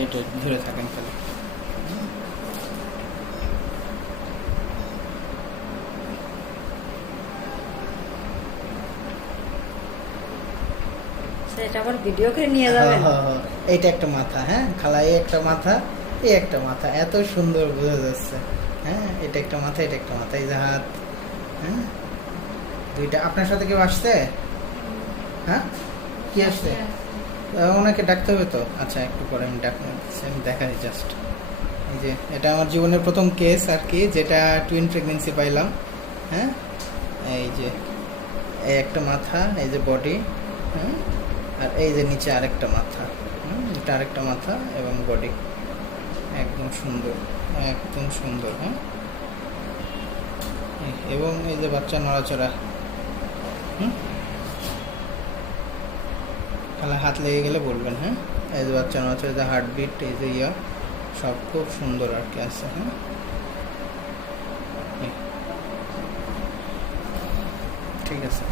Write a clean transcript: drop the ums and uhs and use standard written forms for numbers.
এইটা ধরে থাকেন খালি। এটা আবার ভিডিও করে নিয়ে যাবেন? এইটা একটা মাথা, হ্যাঁ খালা, এই একটা মাথা, এই একটা মাথা, এত সুন্দর বোঝা যাচ্ছে। হ্যাঁ, এটা একটা মাথা, এটা একটা মাথা, এই যে হাত। হ্যাঁ, দুইটা। আপনার সাথে কেউ আসছে? হ্যাঁ, কি আসছে? ওনাকে ডাকতে হবে তো। আচ্ছা, একটু পরে আমি আমি দেখাই জাস্ট। এই যে এটা আমার জীবনের প্রথম কেস আর কি, যেটা টুইন প্রেগনেন্সি পাইলাম। হ্যাঁ, এই যে এই একটা মাথা, এই যে বডি, হ্যাঁ, আর এই যে নিচে আরেকটা মাথা, এটা আরেকটা মাথা এবং বডি। একদম সুন্দর, একদম সুন্দর। হ্যাঁ, এবং এই যে বাচ্চা নড়াচড়া। খালা হাত লেগে গেলে বলবেন। হ্যাঁ, এই যে বাচ্চা নড়াচড়া, যে হার্টবিট, এই যে ইয়া, সব খুব সুন্দর আর কি আছে। হ্যাঁ, ঠিক আছে।